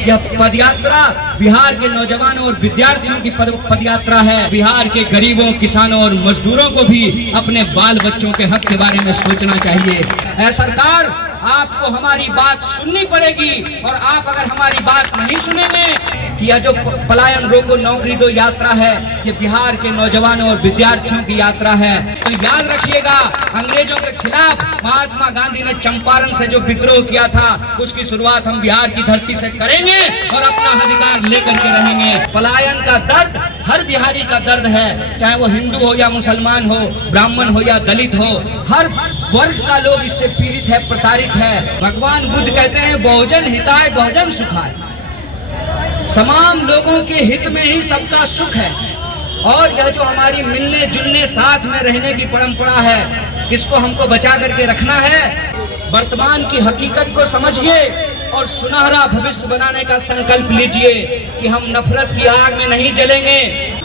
यह पदयात्रा बिहार के नौजवानों और विद्यार्थियों की पदयात्रा है। बिहार के गरीबों, किसानों और मजदूरों को भी अपने बाल बच्चों के हक के बारे में सोचना चाहिए। ऐ सरकार, आपको हमारी बात सुननी पड़ेगी और आप अगर हमारी बात नहीं सुनेंगे कि यह जो पलायन रोको नौकरी दो यात्रा है, ये बिहार के नौजवानों और विद्यार्थियों की यात्रा है। तो याद रखिएगा, अंग्रेजों के खिलाफ महात्मा गांधी ने चंपारण से जो विद्रोह किया था, उसकी शुरुआत हम बिहार की धरती से करेंगे और अपना अधिकार लेकर के रहेंगे। पलायन का दर्द हर बिहारी का दर्द है, चाहे वो हिंदू हो या मुसलमान हो, ब्राह्मण हो या दलित हो, हर वर्ग का लोग इससे पीड़ित है, प्रताड़ित है। भगवान बुद्ध कहते हैं, बहुजन हिताय बहुजन सुखाय। तमाम लोगों के हित में ही सबका सुख है। और यह जो हमारी मिलने जुलने साथ में रहने की परंपरा है, इसको हमको बचा करके रखना है। वर्तमान की हकीकत को समझिए और सुनहरा भविष्य बनाने का संकल्प लीजिए कि हम नफरत की आग में नहीं जलेंगे।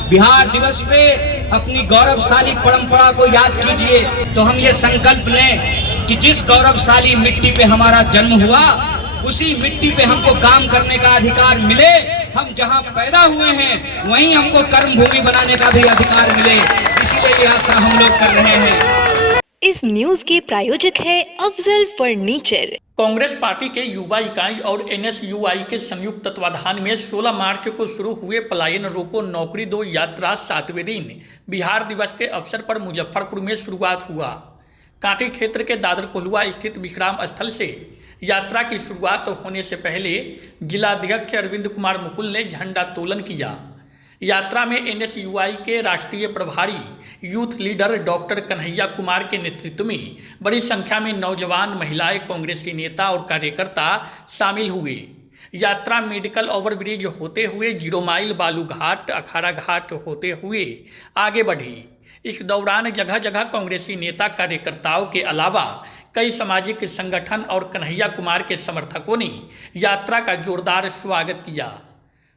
बिहार दिवस पे अपनी गौरवशाली परंपरा को याद कीजिए। तो हम ये संकल्प लें कि जिस गौरवशाली मिट्टी पे हमारा जन्म हुआ, उसी मिट्टी पे हमको काम करने का अधिकार मिले। हम जहां पैदा हुए हैं वहीं हमको कर्म भूमि बनाने का भी अधिकार मिले। इसीलिए ये यात्रा हम लोग कर रहे हैं। इस न्यूज के प्रायोजक है अफजल फर्नीचर। कांग्रेस पार्टी के युवा इकाई और एनएसयूआई के संयुक्त तत्वाधान में 16 मार्च को शुरू हुए पलायन रोको नौकरी दो यात्रा 7वें दिन बिहार दिवस के अवसर पर मुजफ्फरपुर में शुरुआत हुआ। कांटी क्षेत्र के दादर कोल्हुआ स्थित विश्राम स्थल से यात्रा की शुरुआत होने से पहले जिलाध्यक्ष अरविंद कुमार मुकुल ने झंडा तोलन किया। यात्रा में एनएसयूआई के राष्ट्रीय प्रभारी youth leader doctor Kanhaiya Kumar के नेतृत्व में बड़ी संख्या में नौजवान, महिलाएं, कांग्रेसी नेता और कार्यकर्ता शामिल हुए। यात्रा मेडिकल ओवरब्रिज होते हुए 0 माइल बालू घाट, अखाड़ा घाट होते हुए आगे बढ़ी। इस दौरान जगह जगह कांग्रेसी नेता, कार्यकर्ताओं के अलावा कई सामाजिक संगठन और कन्हैया कुमार के समर्थकों ने यात्रा का जोरदार स्वागत किया।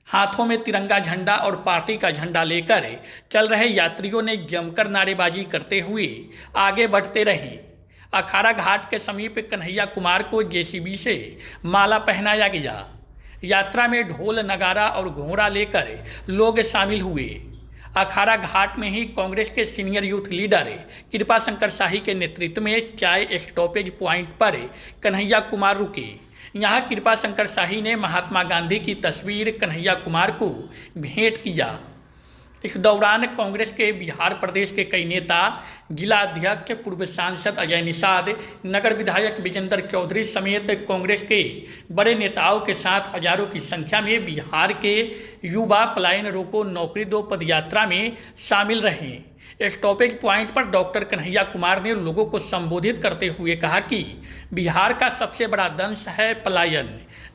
हाथों में तिरंगा झंडा और पार्टी का झंडा लेकर चल रहे यात्रियों ने जमकर नारेबाजी करते हुए आगे बढ़ते रहे। अखाड़ा घाट के समीप कन्हैया कुमार को जेसीबी से माला पहनाया गया। यात्रा में ढोल, नगारा और घोड़ा लेकर लोग शामिल हुए। अखाड़ा घाट में ही कांग्रेस के सीनियर यूथ लीडर कृपा शंकर शाही के नेतृत्व में चाय स्टॉपेज पॉइंट पर कन्हैया कुमार रुके। यहाँ कृपा शंकर शाही ने महात्मा गांधी की तस्वीर कन्हैया कुमार को भेंट किया। इस दौरान कांग्रेस के बिहार प्रदेश के कई नेता, जिलाध्यक्ष, पूर्व सांसद अजय निषाद, नगर विधायक विजेंद्र चौधरी समेत कांग्रेस के बड़े नेताओं के साथ हजारों की संख्या में बिहार के युवा पलायन रोको नौकरी दो पदयात्रा में शामिल रहे। स्टॉपेज पॉइंट पर डॉक्टर कन्हैया कुमार ने लोगों को संबोधित करते हुए कहा कि बिहार का सबसे बड़ा दंश है पलायन।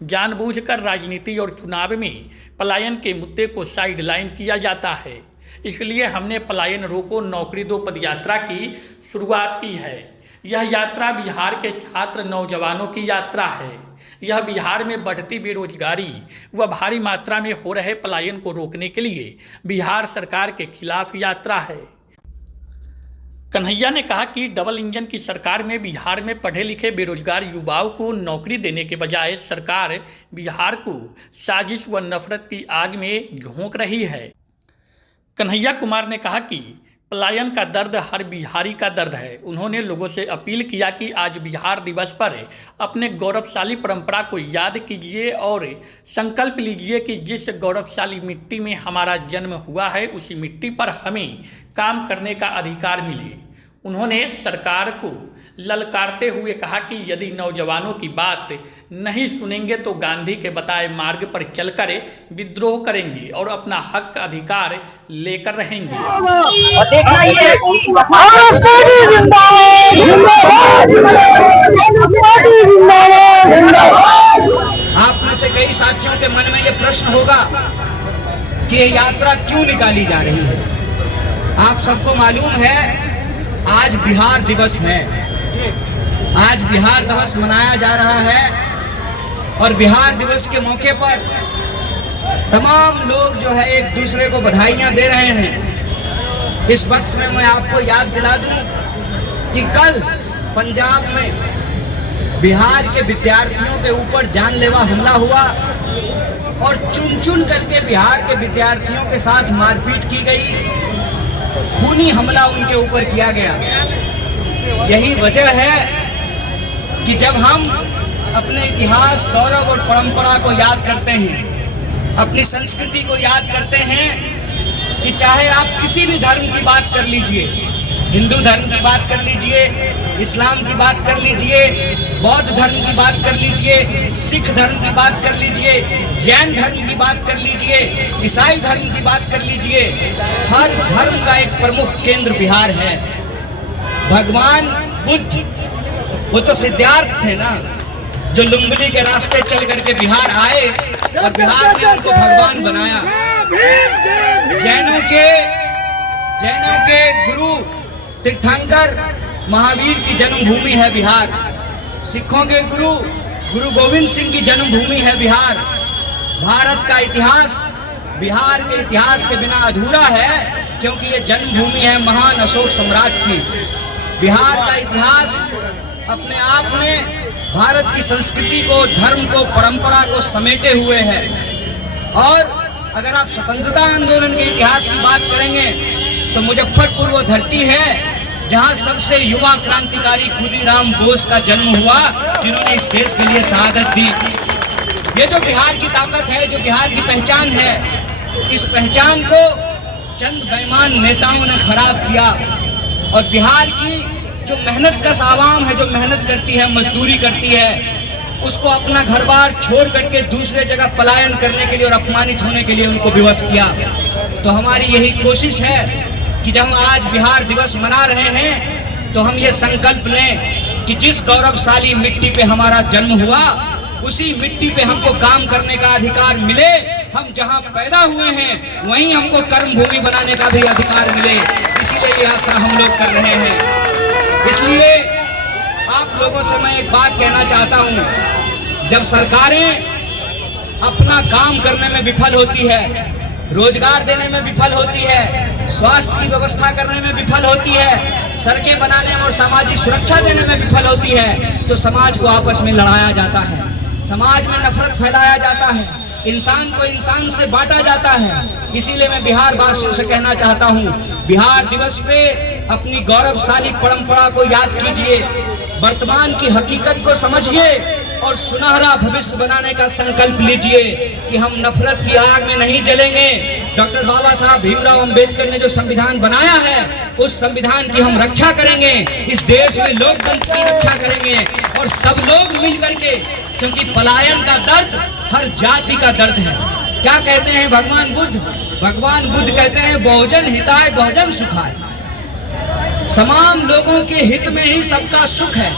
जानबूझकर राजनीति और चुनाव में पलायन के मुद्दे को साइडलाइन किया जाता है। इसलिए हमने पलायन रोको नौकरी दो पदयात्रा की शुरुआत की है। यह यात्रा बिहार के छात्र नौजवानों की यात्रा है। यह बिहार में बढ़ती बेरोजगारी व भारी मात्रा में हो रहे पलायन को रोकने के लिए बिहार सरकार के खिलाफ यात्रा है। कन्हैया ने कहा कि डबल इंजन की सरकार में बिहार में पढ़े लिखे बेरोजगार युवाओं को नौकरी देने के बजाय सरकार बिहार को साजिश व नफरत की आग में झोंक रही है। कन्हैया कुमार ने कहा कि पलायन का दर्द हर बिहारी का दर्द है। उन्होंने लोगों से अपील किया कि आज बिहार दिवस पर अपने गौरवशाली परंपरा को याद कीजिए और संकल्प लीजिए कि जिस गौरवशाली मिट्टी में हमारा जन्म हुआ है, उसी मिट्टी पर हमें काम करने का अधिकार मिले। उन्होंने सरकार को ललकारते हुए कहा कि यदि नौजवानों की बात नहीं सुनेंगे तो गांधी के बताए मार्ग पर चलकर विद्रोह करेंगे और अपना हक अधिकार लेकर रहेंगे। और देखना आप में से कई साथियों के मन में ये प्रश्न होगा कि ये यात्रा क्यों निकाली जा रही है। आप सबको मालूम है आज बिहार दिवस है। आज बिहार दिवस मनाया जा रहा है और बिहार दिवस के मौके पर तमाम लोग जो है एक दूसरे को बधाइयां दे रहे हैं। इस वक्त में मैं आपको याद दिला दूं कि कल पंजाब में बिहार के विद्यार्थियों के ऊपर जानलेवा हमला हुआ और चुन चुन करके बिहार के विद्यार्थियों के साथ मारपीट की गई, खूनी हमला उनके ऊपर किया गया। यही वजह है कि जब हम अपने इतिहास, गौरव और परंपरा को याद करते हैं, अपनी संस्कृति को याद करते हैं, कि चाहे आप किसी भी धर्म की बात कर लीजिए, हिंदू धर्म की बात कर लीजिए, इस्लाम की बात कर लीजिए, बौद्ध धर्म की बात कर लीजिए, सिख धर्म की बात कर लीजिए, जैन धर्म की बात कर लीजिए, ईसाई धर्म की बात कर लीजिए, हर धर्म का एक प्रमुख केंद्र बिहार है। भगवान बुद्ध, वो तो सिद्धार्थ थे ना, जो लुम्बिनी के रास्ते चल करके बिहार आए और बिहार ने उनको भगवान बनाया। जैनों के गुरु तीर्थंकर महावीर की जन्मभूमि है बिहार। सिखों के गुरु गोविंद सिंह की जन्मभूमि है बिहार। भारत का इतिहास बिहार के इतिहास के बिना अधूरा है, क्योंकि ये जन्मभूमि है महान अशोक सम्राट की। बिहार का इतिहास अपने आप में भारत की संस्कृति को, धर्म को, परंपरा को समेटे हुए है। और अगर आप स्वतंत्रता आंदोलन के इतिहास की बात करेंगे तो मुजफ्फरपुर वो धरती है जहां सबसे युवा क्रांतिकारी खुदीराम बोस का जन्म हुआ, जिन्होंने इस देश के लिए शहादत दी। ये जो बिहार की ताकत है, जो बिहार की पहचान है, इस पहचान को चंद बेईमान नेताओं ने खराब किया। और बिहार की जो मेहनत कश आवाम है, जो मेहनत करती है, मजदूरी करती है, उसको अपना घर बार छोड़ करके दूसरे जगह पलायन करने के लिए और अपमानित होने के लिए उनको विवश किया। तो हमारी यही कोशिश है कि जब हम आज बिहार दिवस मना रहे हैं तो हम ये संकल्प लें कि जिस गौरवशाली मिट्टी पे हमारा जन्म हुआ, उसी मिट्टी पे हमको काम करने का अधिकार मिले। हम जहां पैदा हुए हैं वहीं हमको कर्म भूमि बनाने का भी अधिकार मिले। इसीलिए ये यात्रा हम लोग कर रहे हैं। इसलिए आप लोगों से मैं एक बात कहना चाहता हूं, जब सरकारें अपना काम करने में विफल होती है, रोजगार देने में विफल होती है, स्वास्थ्य की व्यवस्था करने में विफल होती है, सड़कें बनाने और सामाजिक सुरक्षा देने में विफल होती है, तो समाज को आपस में लड़ाया जाता है, समाज में नफरत फैलाया जाता है, इंसान को इंसान से बांटा जाता है। इसीलिए मैं बिहार वासियों से कहना चाहता हूं, बिहार दिवस पे अपनी गौरवशाली परंपरा को याद कीजिए, वर्तमान की हकीकत को समझिए और सुनहरा भविष्य बनाने का संकल्प लीजिए कि हम नफरत की आग में नहीं जलेंगे। डॉक्टर बाबा साहब भीमराव अंबेडकर ने जो संविधान बनाया है, उस संविधान की हम रक्षा करेंगे। इस देश में लोकतंत्र की रक्षा करेंगे और सब लोग मिल करके, क्योंकि पलायन का दर्द हर जाति का दर्द है। क्या कहते हैं भगवान बुद्ध? भगवान बुद्ध कहते हैं बहुजन हिताय बहुजन सुखाय। तमाम लोगों के हित में ही सबका सुख है।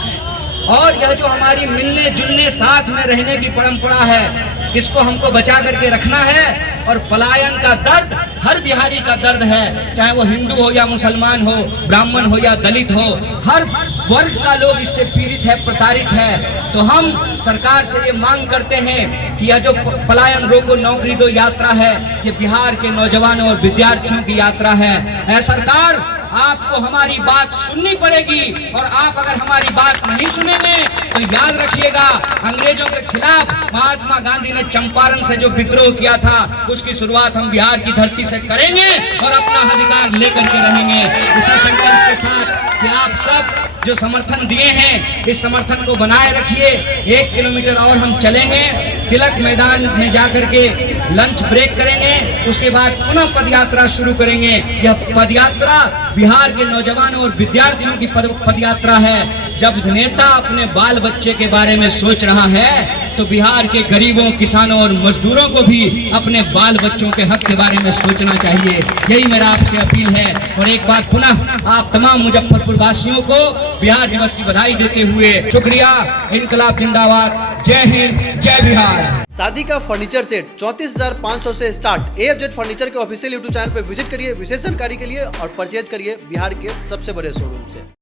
और यह जो हमारी मिलने जुलने साथ में रहने की परंपरा है, इसको हमको बचा करके रखना है। और पलायन का दर्द हर बिहारी का दर्द है, चाहे वो हिंदू हो या मुसलमान हो, ब्राह्मण हो या दलित हो, हर वर्ग का लोग इससे पीड़ित है, प्रताड़ित है। तो हम सरकार से ये मांग करते हैं कि यह जो पलायन रोको नौकरी दो यात्रा है, ये बिहार के नौजवानों और विद्यार्थियों की यात्रा है। ऐ सरकार, आपको हमारी बात सुननी पड़ेगी और आप अगर हमारी बात नहीं सुनेंगे तो याद रखिएगा, अंग्रेजों के खिलाफ महात्मा गांधी ने चंपारण से जो विद्रोह किया था, उसकी शुरुआत हम बिहार की धरती से करेंगे और अपना अधिकार लेकर के रहेंगे। इसी संकल्प के साथ कि आप सब जो समर्थन दिए हैं, इस समर्थन को बनाए रखिए। 1 किलोमीटर और हम चलेंगे, तिलक मैदान में जाकर के लंच ब्रेक करेंगे, उसके बाद पुनः पदयात्रा शुरू करेंगे। यह पदयात्रा बिहार के नौजवानों और विद्यार्थियों की पदयात्रा है। जब नेता अपने बाल बच्चे के बारे में सोच रहा है, तो बिहार के गरीबों, किसानों और मजदूरों को भी अपने बाल बच्चों के हक के बारे में सोचना चाहिए। यही मेरा आपसे अपील है। और एक बार पुनः आप तमाम मुजफ्फरपुर वासियों को बिहार दिवस की बधाई देते हुए शुक्रिया। इनकलाब जिंदाबाद। जय हिंद, जय बिहार। शादी का फर्नीचर सेट 34,500 से स्टार्ट। AFZ फर्नीचर के ऑफिशियल YouTube चैनल पर विजिट करिए विशेष जानकारी के लिए और परचेज करिए बिहार के सबसे बड़े शोरूम से।